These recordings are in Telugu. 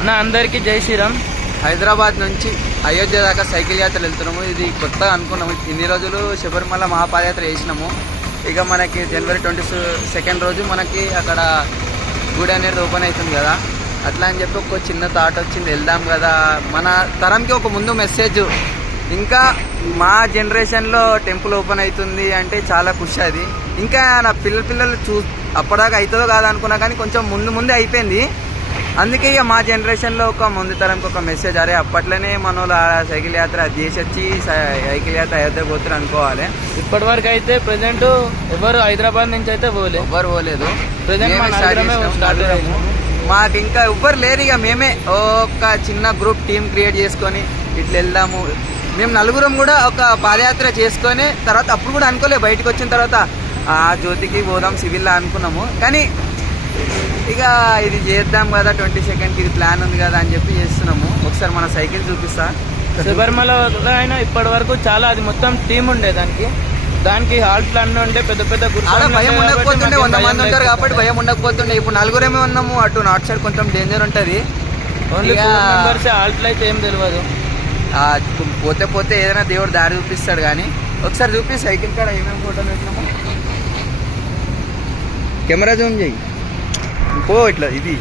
అన్న అందరికీ జై శ్రీరామ్. హైదరాబాద్ నుంచి అయోధ్య దాకా సైకిల్ యాత్ర వెళ్తున్నాము. ఇది కొత్తగా అనుకున్నాము. ఇన్ని రోజులు శబరిమల మహాపాదయాత్ర చేసినాము. ఇక మనకి జనవరి 22 రోజు మనకి అక్కడ గుడి అనేది ఓపెన్ అవుతుంది కదా, అట్లా అని చెప్పి ఒక చిన్న థాట్ వచ్చింది, వెళ్దాం కదా. మన తరంకి ఒక ముందు మెసేజ్, ఇంకా మా జనరేషన్లో టెంపుల్ ఓపెన్ అవుతుంది అంటే చాలా ఖుషి. అది ఇంకా నా పిల్లలు అప్పటిదాకా అవుతుందో కాదు అనుకున్నా, కానీ కొంచెం ముందే అయిపోయింది. అందుకే ఇక మా జనరేషన్లో ఒక ముందు తరంకి ఒక మెసేజ్, అరే అప్పట్లోనే మన సైకిల్ యాత్ర అది చేసి వచ్చి సైకిల్ యాత్ర అయోధ్య పోతారు అనుకోవాలి. ఇప్పటి వరకు అయితే ప్రెసెంట్ ఎవరు హైదరాబాద్ నుంచి అయితే ఎవ్వరు పోలేదు. ప్రెసెంట్ మాకు ఇంకా ఎవ్వరు లేరు. ఇక మేమే ఒక చిన్న గ్రూప్ టీం క్రియేట్ చేసుకొని ఇట్లా వెళ్దాము. మేము నలుగురం కూడా ఒక పాదయాత్ర చేసుకొని తర్వాత అప్పుడు కూడా అనుకోలేదు, బయటకు వచ్చిన తర్వాత ఆ జ్యోతికి పోదాం సివిల్లా అనుకున్నాము. కానీ ఇక ఇది చేద్దాం కదా 22కి ఇది ప్లాన్ ఉంది కదా అని చెప్పి చేస్తున్నాము. ఒకసారి మన సైకిల్ చూపిస్తా. శబరిమల అయినా ఇప్పటి వరకు చాలా అది మొత్తం టీం ఉండే, దానికి హాల్ట్ ప్లాన్ ఉండే, పెద్ద భయం ఉండకపోతుండే, 100 మంది ఉంటారు కాబట్టి భయం ఉండకపోతుండే. ఇప్పుడు నలుగురేమే ఉన్నాము. అటు నార్త్ సైడ్ కొంచెం డేంజర్ ఉంటుంది. Only 4 members. హాల్ట్లో అయితే ఏం తెలియదు. పోతే ఏదైనా దేవుడు దారి చూపిస్తాడు. కానీ ఒకసారి చూపి సైకిల్ కాడ ఏమేమి ఫోటోలు పెట్టినాము. కెమెరా జూమ్ చేయి పో. ఇట్లా ఇది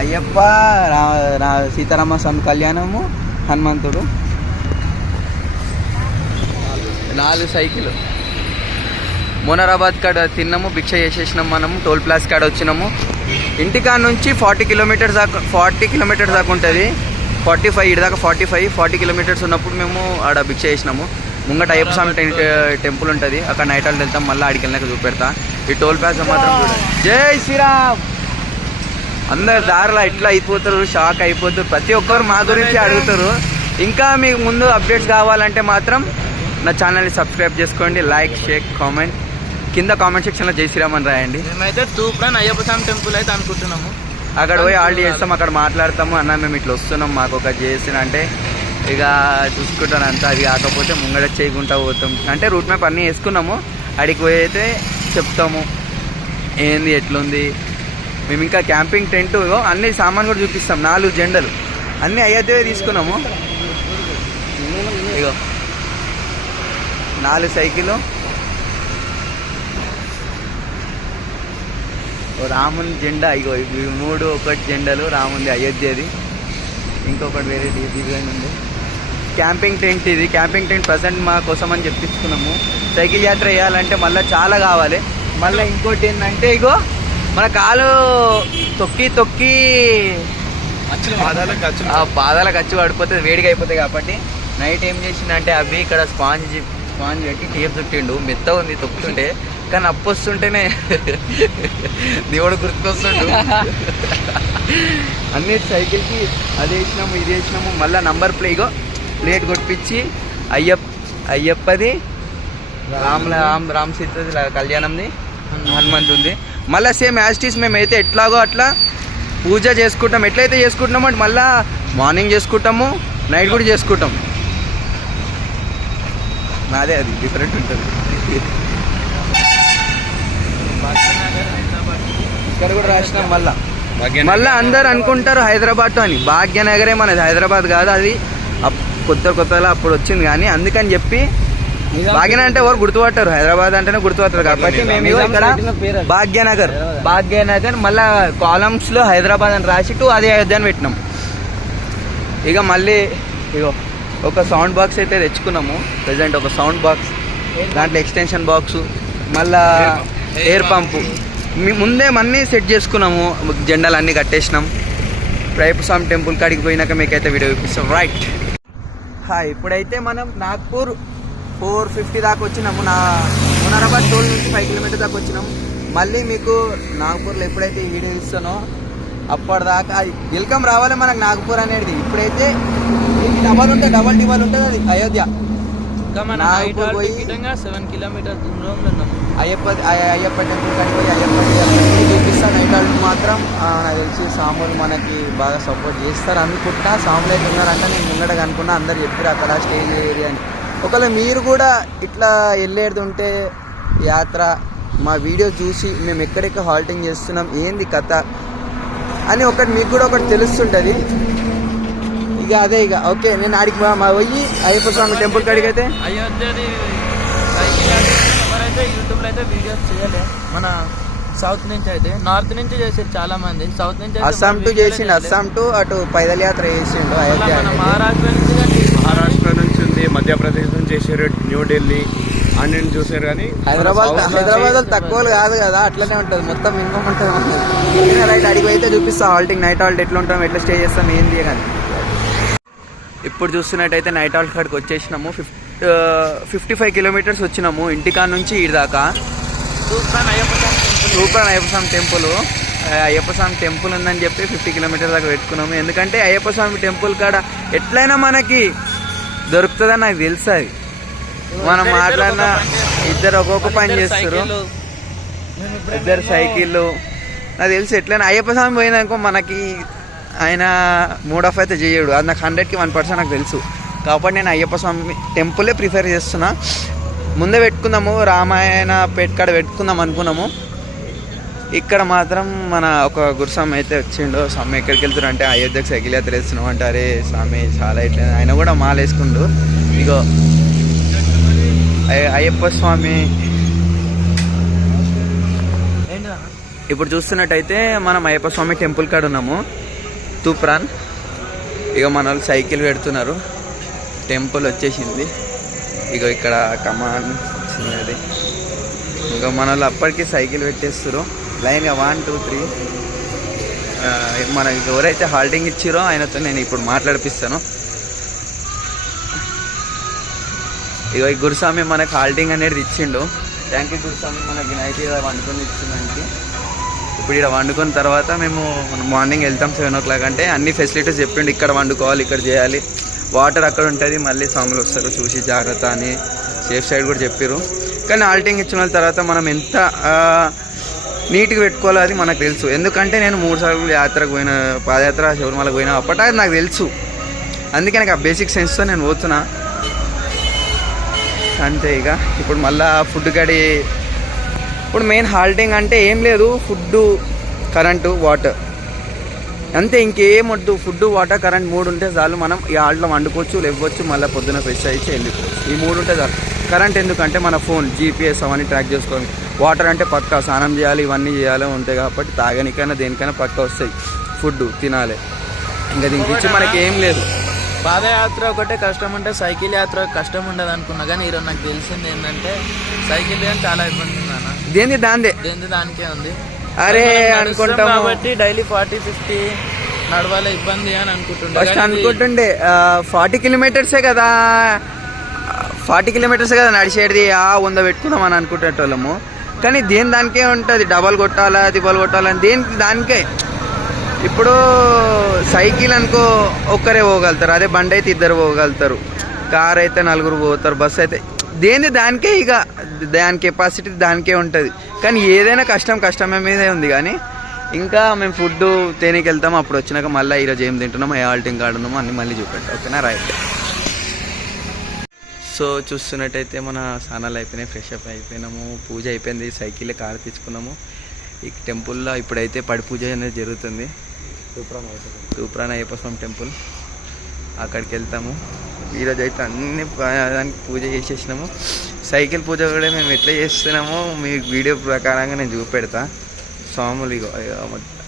అయ్యప్ప సీతారామ స్వామి కళ్యాణము, హనుమంతుడు, 4 సైకిల్. మోనారాబాద్ కాడ తిన్నాము, భిక్ష చేసేసినాము. మనము టోల్ ప్లాస్ కాడ వచ్చినాము. ఇంటికాడ నుంచి 40 కిలోమీటర్స్ దాకా ఉంటుంది. 45 ఇటు దాకా 40 కిలోమీటర్స్ ఉన్నప్పుడు మేము ఆడ భిక్ష చేసినాము. ముంగట అయ్యప్ప స్వామి టెంపుల్ ఉంటుంది, అక్కడ నైట్ వాళ్ళు వెళ్తాం. మళ్ళీ ఆడికి వెళ్ళినాక చూపెడతా. ఈ టోల్ ప్లాస్ మాత్రం జై శ్రీరామ్. అందరు దారిలో ఇట్లా అయిపోతారు, షాక్ అయిపోతారు. ప్రతి ఒక్కరు మా గురించి అడుగుతారు. ఇంకా మీకు ముందు అప్డేట్స్ కావాలంటే మాత్రం నా ఛానల్ని సబ్స్క్రైబ్ చేసుకోండి. Like, share, comment. కింద కామెంట్ సెక్షన్లో జై శ్రీరామ్ అని రాయండి. మేమైతే తూప్రాన్ అయ్యప్ప స్వామి టెంపుల్ అయితే అనుకుంటున్నాము. అక్కడ పోయి ఆల్రెడీ చేస్తాం, అక్కడ మాట్లాడతాము. అన్న మేము ఇట్లా వస్తున్నాం, మాకు ఒక చేసిన అంటే ఇక చూసుకుంటాను అంతా. అది కాకపోతే ముంగడ చేయకుండా పోతాం అంటే రూట్ మ్యాప్ అన్నీ వేసుకున్నాము. అడిగి పోయి అయితే చెప్తాము ఏంది ఎట్లుంది. మేము ఇంకా క్యాంపింగ్ టెంట్ అన్ని సామాన్ కూడా చూపిస్తాం. 4 జెండలు అన్నీ అయోధ్య తీసుకున్నాము. ఇగో 4 సైకిలు, రాముని జెండా. ఇగో ఇవి 3 ఒకటి జెండలు రాముంది అయోధ్యది, ఇంకొకటి వేరే డిజైన్ ఉంది. క్యాంపింగ్ టెంట్ ఇది. క్యాంపింగ్ టెంట్ ప్రజెంట్ మా కోసం అని చెప్పించుకున్నాము. సైకిల్ యాత్ర వేయాలంటే మళ్ళీ చాలా కావాలి. మళ్ళీ ఇంకోటి ఏంటంటే ఇగో మన కాలు తొక్కి పాదాల ఖర్చు పడిపోతుంది, వేడిగా అయిపోతాయి. కాబట్టి నైట్ ఏం చేసిందంటే అవి ఇక్కడ స్పాంజ్ పెట్టి టేప్ చుట్టిండు. మెత్త ఉంది తొక్కుతుంటే, కానీ అప్పు వస్తుంటేనే దేవుడు గుర్తుకొస్తుండు. అన్ని సైకిల్కి అది వేసినాము, ఇది వేసినాము. మళ్ళీ నంబర్ ప్లేట్ కొట్టించి అయ్యప్పది, రామ్ సీతది కళ్యాణంది, హనుమంతుంది. మళ్ళీ సేమ్ యాస్టీస్ మేమైతే ఎట్లాగో అట్లా పూజ చేసుకుంటాం. ఎట్లయితే చేసుకుంటున్నామో అంటే మళ్ళీ మార్నింగ్ చేసుకుంటాము, నైట్ కూడా చేసుకుంటాం. నాదే అది డిఫరెంట్ ఉంటుంది. ఇక్కడ కూడా రాసినాం. మళ్ళీ అందరు అనుకుంటారు హైదరాబాద్ అని. భాగ్యనగరే మనది, హైదరాబాద్ కాదు. అది కొత్తలో అప్పుడు వచ్చింది. కానీ అందుకని చెప్పి భాగ్యనగర్ అంటే ఎవరు గుర్తుపట్టారు, హైదరాబాద్ అంటేనే గుర్తుపట్టారు. కాబట్టి మేము ఇక్కడ భాగ్యనగర్ మళ్ళీ కాలమ్స్ లో హైదరాబాద్ అని రాసి అదే అయోధ్య అని పెట్టినాం. ఇక మళ్ళీ ఇగో ఒక సౌండ్ బాక్స్ అయితే తెచ్చుకున్నాము. ప్రెసెంట్ ఒక సౌండ్ బాక్స్, దాంట్లో ఎక్స్టెన్షన్ బాక్స్, మళ్ళా ఎయిర్ పంపు ముందే అన్నీ సెట్ చేసుకున్నాము. జెండాలు అన్నీ కట్టేసినాం. అయ్యప్ప స్వామి టెంపుల్ కాడికి పోయినాక మీకైతే వీడియో చూపిస్తాం. రైట్. ఇప్పుడైతే మనం నాగ్పూర్ 450 దాకా వచ్చినాము. మునారాబాద్ టోల్ నుంచి 5 కిలోమీటర్ దాకా వచ్చినాము. మళ్ళీ మీకు నాగ్పూర్లో ఎప్పుడైతే ఈ వీడియో ఇస్తానో అప్పటిదాకా వెల్కమ్ రావాలి మనకు నాగ్పూర్ అనేది. ఇప్పుడైతే డబల్ డివల్ ఉంటుంది అది అయోధ్య. 7 కిలోమీటర్ దూరంలో ఉన్నాము. అయ్యప్ప టెంపుల్ కాడికి పోయి అయ్యప్ప చూపిస్తాను. నైట్ వాళ్ళు మాత్రం నాకు తెలిసి సాములు మనకి బాగా సపోర్ట్ చేస్తారు అనుకుంటా. సాములు అయితే ఉన్నారంటే నేను ముంగట అనుకున్నా. అందరు చెప్పారు అక్కడ స్టేజ్ ఏరియా అని. ఒకవేళ మీరు కూడా ఇట్లా వెళ్ళేది ఉంటే యాత్ర మా వీడియో చూసి మేము ఎక్కడెక్కడ హాల్టింగ్ చేస్తున్నాం ఏంది కథ అని ఒకటి మీకు కూడా ఒకటి తెలుస్తుంటుంది. ఇక అదే ఇక ఓకే నేను ఆడికి మా పోయి అయ్యప్ప స్వామి టెంపుల్ కాడికి అయితే అయోధ్యది సైకిల్ ఎవరైతే యూట్యూబ్లో అయితే వీడియోస్ చేయలే. మన సౌత్ నుంచి అయితే నార్త్ నుంచి చేసారు చాలా మంది, సౌత్ నుంచి అస్సాం టు చేసిండు, అస్సాం టు అటు పైదల్ యాత్ర చేసిండు అయోధ్య. మన మహారాష్ట్ర నుంచి మహారాష్ట్ర నుంచి ఉంది, మధ్యప్రదేశ్ నుంచి చేశారు, న్యూఢిల్లీ అన్ని చూసారు. కానీ హైదరాబాద్ తక్కువ కాదు కదా, అట్లనే ఉంటుంది మొత్తం మినిమం ఉంటుంది. రైట్ అడిగి అయితే చూపిస్తా హాల్టింగ్ నైట్ హాల్ట్ ఎట్లా ఉంటాం ఎట్లా స్టే చేస్తాం ఏంది కానీ. ఇప్పుడు చూస్తున్నట్టయితే నైట్ హాల్ట్ కాడికి వచ్చేసినాము. 55 కిలోమీటర్స్ వచ్చినాము ఇంటికా నుంచి ఇటు దాకా. సూపర్ అయ్యప్ప స్వామి టెంపుల్. అయ్యప్ప స్వామి టెంపుల్ ఉందని చెప్పి 50 కిలోమీటర్స్ దాకా పెట్టుకున్నాము. ఎందుకంటే అయ్యప్ప స్వామి టెంపుల్ కాడ ఎట్లయినా మనకి దొరుకుతుందని నాకు తెలుసు. అది మనం మాట్లాడిన ఇద్దరు ఒక్కొక్క పని చేస్తారు, ఇద్దరు సైకిళ్ళు. నాకు తెలుసు ఎట్లయినా అయ్యప్ప స్వామి పోయిందనుకో మనకి ఆయన మూడ్ ఆఫ్ అయితే చేయడు. అది నాకు 100కి 1% నాకు తెలుసు. కాబట్టి నేను అయ్యప్ప స్వామి టెంపులే ప్రిఫర్ చేస్తున్నా. ముందే పెట్టుకుందాము, రామాయణ పేట్కాడ పెట్టుకుందాం అనుకున్నాము. ఇక్కడ మాత్రం మన ఒక గురుస్వామి అయితే వచ్చిండు. స్వామి ఎక్కడికి వెళ్తున్నారు అంటే అయోధ్యకు సైకిల్ యాత్ర వేస్తున్నాం అంటే, అరే స్వామి చాలా ఇట్లా ఆయన కూడా మాల వేసుకుండు. ఇగో అయ్యప్ప స్వామి ఇప్పుడు చూస్తున్నట్టయితే మనం అయ్యప్ప స్వామి టెంపుల్ కాడ ఉన్నాము, తూప్రాన్. ఇక మన వాళ్ళు సైకిల్ పెడుతున్నారు, టెంపుల్ వచ్చేసింది. ఇక ఇక్కడ కమాన్ చిన్నది. ఇంకా మన వాళ్ళు అప్పటికి సైకిల్ పెట్టేస్తారు లైన్గా 1 2 3. మనకి ఎవరైతే హాల్టింగ్ ఇచ్చిరో ఆయనతో నేను ఇప్పుడు మాట్లాడిపిస్తాను. ఇక ఈ గురుస్వామి మనకు హాల్టింగ్ అనేది ఇచ్చిండు. థ్యాంక్ యూ గురుస్వామి, మనకి నైట్ ఇలా వండుకొని ఇచ్చిందానికి. ఇప్పుడు ఇక్కడ వండుకున్న తర్వాత మేము మార్నింగ్ వెళ్తాం 7 o'clock. అంటే అన్ని ఫెసిలిటీస్ చెప్పిండు, ఇక్కడ వండుకోవాలి, ఇక్కడ చేయాలి, వాటర్ అక్కడ ఉంటుంది, మళ్ళీ స్వాములు వస్తారు చూసి జాగ్రత్త అని సేఫ్ సైడ్ కూడా చెప్పారు. కానీ హాల్టింగ్ ఇచ్చిన తర్వాత మనం ఎంత నీట్గా పెట్టుకోవాలో అది మనకు తెలుసు. ఎందుకంటే నేను 3 సార్లు యాత్రకు పోయిన, పాదయాత్ర శబరిమలకు పోయినా, అప్పటి నాకు తెలుసు. అందుకే నాకు ఆ బేసిక్ సెన్స్తో నేను పోతున్నా అంతే. ఇక ఇప్పుడు మళ్ళీ ఫుడ్ గడి ఇప్పుడు మెయిన్ హాల్టింగ్ అంటే ఏం లేదు, ఫుడ్డు, కరెంటు, వాటర్ అంతే, ఇంకేం వద్దు. ఫుడ్, వాటర్, కరెంట్ 3 ఉంటే చాలు. మనం ఈ హాల్ట్లో వండుకోవచ్చు, లేవచ్చు, మళ్ళీ పొద్దున ఫ్రెష్ అయితే వెళ్ళిపోవచ్చు. ఈ 3 ఉంటే చాలు. కరెంట్ ఎందుకంటే మన ఫోన్ జీపీఎస్ అవన్నీ ట్రాక్ చేసుకోవాలి. వాటర్ అంటే పక్కా స్నానం చేయాలి, ఇవన్నీ చేయాలి ఉంటాయి కాబట్టి తాగనికైనా దేనికైనా పక్కా వస్తాయి. ఫుడ్ తినాలి, ఇంకా దీనికి ఇచ్చి మనకి ఏం లేదు. పాదయాత్ర ఒకటే కష్టం ఉంటే సైకిల్ యాత్ర కష్టం ఉండదు అనుకున్నా. కానీ ఈరోజు నాకు తెలిసింది ఏంటంటే సైకిల్ చాలా ఇబ్బంది ఉంది అన్న. దేని దానికే ఉంది. అరే అనుకుంటాం కాబట్టి డైలీ 40-50 నడవాలి, ఇబ్బంది అని అనుకుంటుండే 40 కిలోమీటర్సే కదా, 40 కిలోమీటర్సే కదా నడిచేది. 100 పెట్టుకుందాం అని అనుకుంటేటోళ్ళము. కానీ దానికే ఉంటుంది, డబల్ కొట్టాలా, దిబ్బలు కొట్టాలని దానికే. ఇప్పుడు సైకిల్ అనుకో ఒక్కరే పోగలుగుతారు, అదే బండి అయితే 2 పోగలుగుతారు, కార్ అయితే 4 పోతారు, బస్సు అయితే దానికే. ఇక దాని కెపాసిటీ దానికే ఉంటుంది. కానీ ఏదైనా కష్టమే మీదే ఉంది. కానీ ఇంకా మేము ఫుడ్ తేనీకి వెళ్తాము, అప్పుడు వచ్చినాక మళ్ళీ ఈరోజు ఏం తింటున్నామో, ఏ హాల్టింగ్ కార్డు ఉన్నామో అన్నీ మళ్ళీ చూపెట్టాం. ఓకేనా, రైట్. సో చూస్తున్నట్టయితే మన స్నానాలు అయిపోయినాయి, ఫ్రెష్ అప్ అయిపోయినాము, పూజ అయిపోయింది, సైకిల్ కారు తెచ్చుకున్నాము. ఈ టెంపుల్లో ఇప్పుడైతే పడి పూజ అనేది జరుగుతుంది, తూప్రాన్ అయ్యప్ప స్వామి టెంపుల్. అక్కడికి వెళ్తాము. ఈరోజు అయితే అన్ని దానికి పూజ చేసేసినాము. సైకిల్ పూజ కూడా మేము ఎట్లా చేస్తున్నామో మీ వీడియో ప్రకారంగా నేను చూపెడతా. స్వాములు ఇగో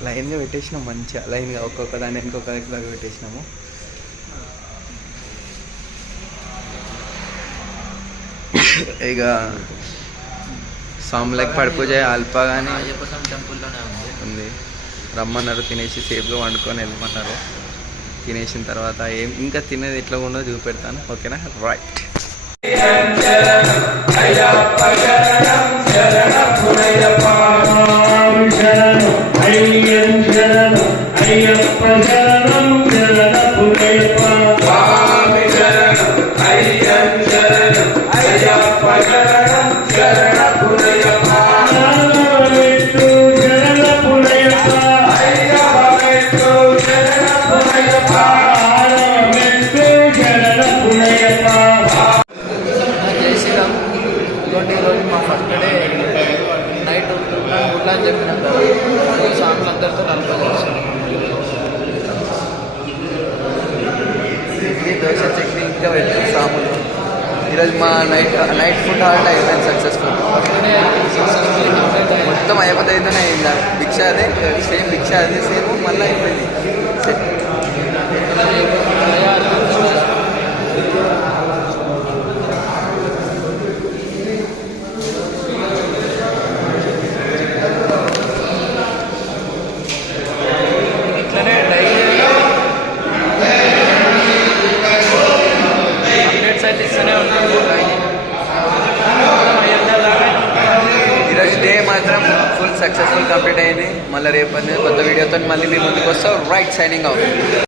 లైన్గా పెట్టేసినాం, మంచిగా లైన్గా ఒక్కొక్క దాన్ని ఇంకొక దాకా పెట్టేసినాము. ఇక స్వాములకి పడి పూజ అల్పగానే అయ్యప్ప స్వామి టెంపుల్లోనే ఉంది. రమ్మన్నారు, తినేసి సేఫ్గా వండుకొని వెళ్ళమన్నారు. తినేసిన తర్వాత ఇంకా తినేది ఎట్లా ఉండదో చూపెడతాను. ఓకేనా, రైట్. ఈరోజు మా నైట్ ఫుడ్ హాల్ట్ అయిపోయింది సక్సెస్ఫుల్. మొత్తం అయిపోతేనే అయిందా భిక్ష అదే సేమ్ భిక్ష అదే సేమ్ మళ్ళీ అయిపోయింది. ఇట్లనే డైలీ అప్డేట్స్ అయితే ఇస్తూనే ఉంటాము. ఈరోజు డే మాత్రం ఫుల్ సక్సెస్ఫుల్ కంప్లీట్ అయింది. మళ్ళీ రేపు కొత్త వీడియోతో మళ్ళీ మీ ముందుకు వస్తాం. Right, signing out.